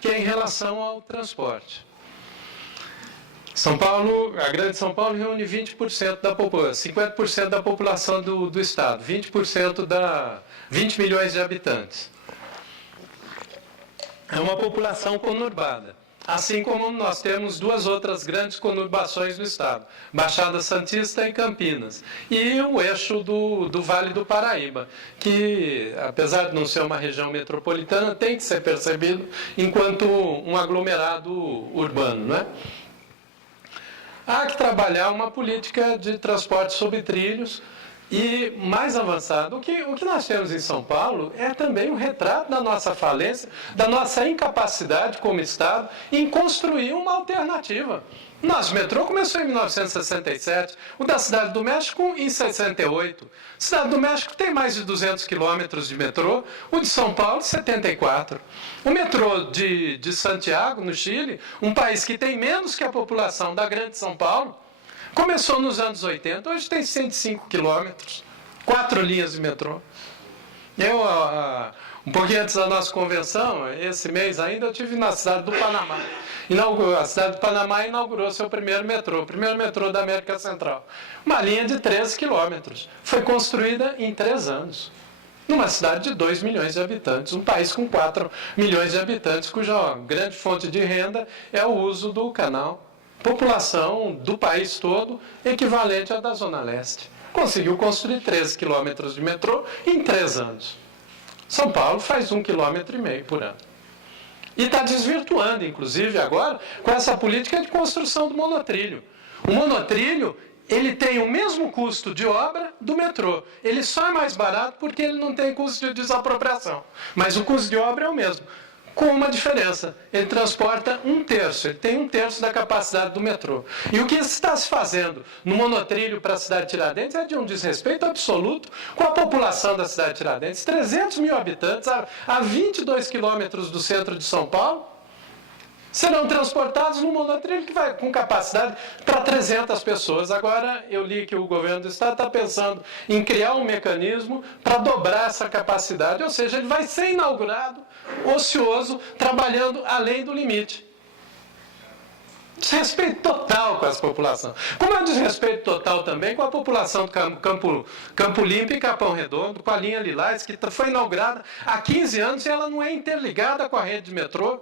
que é em relação ao transporte. São Paulo, a Grande São Paulo reúne 20% da população, 50% da população do estado, 20% 20 milhões de habitantes. É uma população conurbada, assim como nós temos duas outras grandes conurbações no estado, Baixada Santista e Campinas, e o eixo do Vale do Paraíba, que, apesar de não ser uma região metropolitana, tem que ser percebido enquanto um aglomerado urbano, não é? Há que trabalhar uma política de transporte sobre trilhos e mais avançado. O que nós temos em São Paulo é também um retrato da nossa falência, da nossa incapacidade como Estado em construir uma alternativa. O nosso metrô começou em 1967, o da Cidade do México em 68. A Cidade do México tem mais de 200 quilômetros de metrô, o de São Paulo, 74. O metrô de Santiago, no Chile, um país que tem menos que a população da Grande São Paulo, começou nos anos 80, hoje tem 105 quilômetros, 4 linhas de metrô. Um pouquinho antes da nossa convenção, esse mês ainda, eu estive na cidade do Panamá. A cidade do Panamá inaugurou seu primeiro metrô, o primeiro metrô da América Central. Uma linha de 13 quilômetros. Foi construída em 3 anos. Numa cidade de 2 milhões de habitantes, um país com 4 milhões de habitantes, cuja grande fonte de renda é o uso do canal. População do país todo equivalente à da Zona Leste. Conseguiu construir 13 quilômetros de metrô em 3 anos. São Paulo faz 1,5 km por ano. E está desvirtuando, inclusive, agora, com essa política de construção do monotrilho. O monotrilho, ele tem o mesmo custo de obra do metrô. Ele só é mais barato porque ele não tem custo de desapropriação. Mas o custo de obra é o mesmo. Com uma diferença, ele transporta 1/3, ele tem 1/3 da capacidade do metrô. E o que está se fazendo no monotrilho para a cidade de Tiradentes é de um desrespeito absoluto com a população da cidade de Tiradentes. 300 mil habitantes, a 22 quilômetros do centro de São Paulo, serão transportados no monotrilho que vai com capacidade para 300 pessoas. Agora, eu li que o governo do estado está pensando em criar um mecanismo para dobrar essa capacidade, ou seja, ele vai ser inaugurado, ocioso, trabalhando além do limite. Desrespeito total com essa população. Como é um desrespeito total também com a população do Campo Limpo e Capão Redondo, com a linha Lilás, que foi inaugurada há 15 anos e ela não é interligada com a rede de metrô.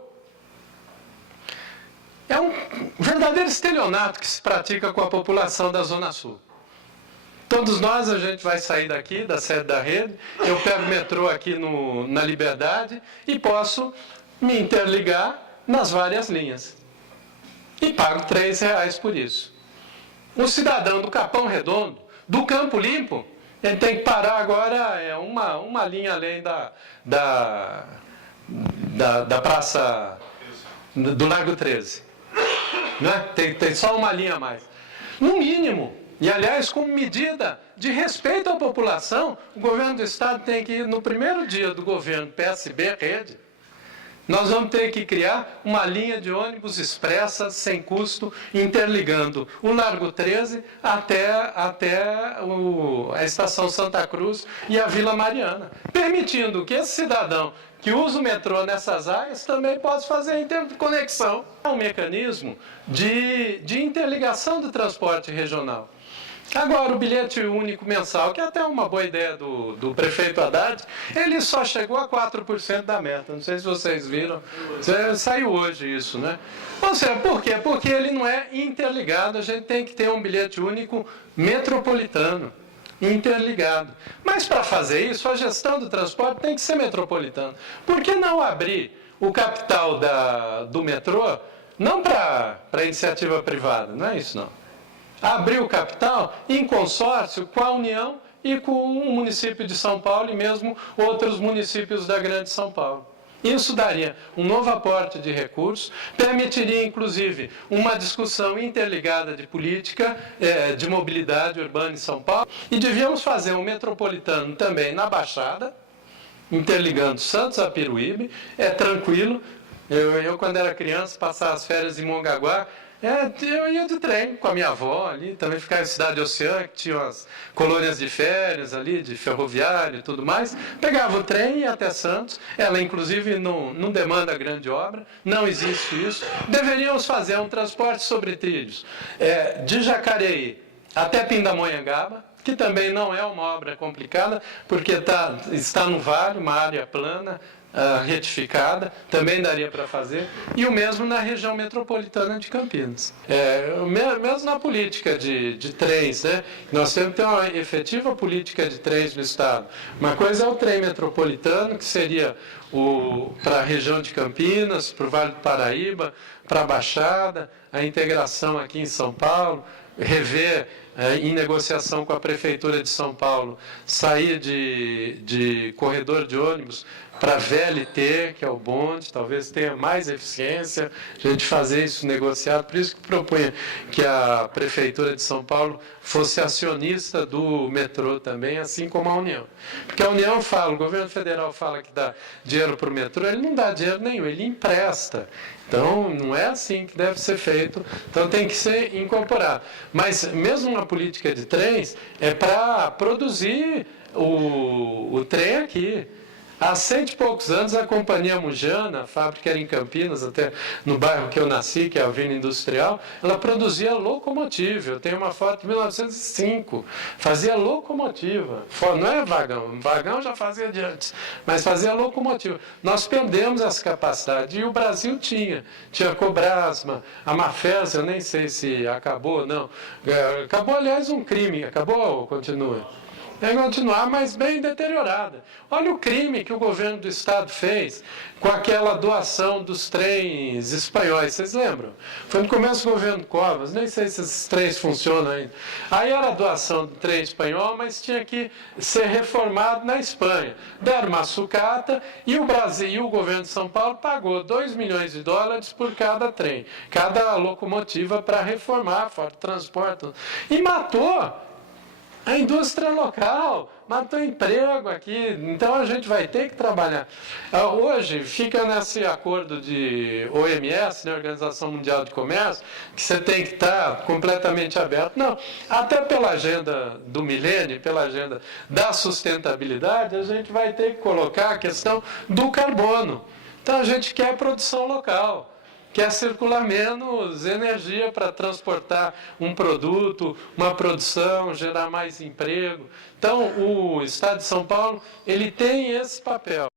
É um verdadeiro estelionato que se pratica com a população da Zona Sul. Todos nós, a gente vai sair daqui, da sede da rede, eu pego o metrô aqui na Liberdade e posso me interligar nas várias linhas. E pago R$3 por isso. O cidadão do Capão Redondo, do Campo Limpo, ele tem que parar agora uma linha além da praça do Largo 13. Né? Tem só uma linha a mais. No mínimo, e aliás, como medida de respeito à população, o governo do estado tem que ir, no primeiro dia do governo PSB-Rede, nós vamos ter que criar uma linha de ônibus expressa, sem custo, interligando o Largo 13 até a Estação Santa Cruz e a Vila Mariana, permitindo que esse cidadão que usa o metrô nessas áreas também possa fazer a interconexão. É um mecanismo de interligação do transporte regional. Agora, o bilhete único mensal, que é até uma boa ideia do prefeito Haddad, ele só chegou a 4% da meta. Não sei se vocês viram. Saiu hoje isso, né? Ou seja, por quê? Porque ele não é interligado. A gente tem que ter um bilhete único metropolitano, interligado. Mas para fazer isso, a gestão do transporte tem que ser metropolitana. Por que não abrir o capital do metrô, não para iniciativa privada, não é isso não. Abrir o capital em consórcio com a União e com o município de São Paulo e mesmo outros municípios da Grande São Paulo. Isso daria um novo aporte de recursos, permitiria, inclusive, uma discussão interligada de política, de mobilidade urbana em São Paulo, e devíamos fazer um metropolitano também na Baixada, interligando Santos a Piruíbe, é tranquilo. Eu, quando era criança, passava as férias em Mongaguá, Eu ia de trem com a minha avó ali, também ficava em Cidade Oceânica, que tinha umas colônias de férias ali, de ferroviário e tudo mais. Pegava o trem e ia até Santos. Ela, inclusive, não demanda grande obra, não existe isso. Deveríamos fazer um transporte sobre trilhos de Jacareí até Pindamonhangaba, que também não é uma obra complicada, porque está no vale, uma área plana, retificada, também daria para fazer, e o mesmo na região metropolitana de Campinas. Mesmo na política de trens, né? Nós temos que ter uma efetiva política de trens no Estado. Uma coisa é o trem metropolitano, que seria para a região de Campinas, para o Vale do Paraíba, para a Baixada, a integração aqui em São Paulo, rever, em negociação com a Prefeitura de São Paulo, sair de corredor de ônibus para VLT, que é o bonde, talvez tenha mais eficiência, a gente fazer isso negociado, por isso que propunha que a Prefeitura de São Paulo fosse acionista do metrô também, assim como a União. Porque a União fala, o governo federal fala que dá dinheiro para o metrô, ele não dá dinheiro nenhum, ele empresta. Então, não é assim que deve ser feito, então tem que ser incorporado. Mas, mesmo na política de trens, é para produzir o trem aqui. Há 100 e poucos anos, a Companhia Mujana, a fábrica era em Campinas, até no bairro que eu nasci, que é a Avenida Industrial, ela produzia locomotiva. Eu tenho uma foto de 1905, fazia locomotiva. Não é vagão, vagão já fazia de antes, mas fazia locomotiva. Nós perdemos essa capacidade, e o Brasil tinha Cobrasma, a Mafesa, eu nem sei se acabou ou não. Acabou, aliás, um crime, acabou ou continua? Vai continuar, mas bem deteriorada. Olha o crime que o governo do Estado fez com aquela doação dos trens espanhóis, vocês lembram? Foi no começo do governo Covas, nem sei se esses trens funcionam ainda. Aí era a doação do trem espanhol, mas tinha que ser reformado na Espanha. Deram uma sucata e o Brasil e o governo de São Paulo pagou $2 milhões por cada trem, cada locomotiva para reformar, fora transporte. E matou a indústria local, matou emprego aqui, então a gente vai ter que trabalhar. Hoje fica nesse acordo de OMS, né, Organização Mundial de Comércio, que você tem que estar completamente aberto. Não, até pela agenda do milênio, pela agenda da sustentabilidade, a gente vai ter que colocar a questão do carbono. Então a gente quer produção local, quer circular menos energia para transportar um produto, uma produção, gerar mais emprego. Então, o Estado de São Paulo, ele tem esse papel.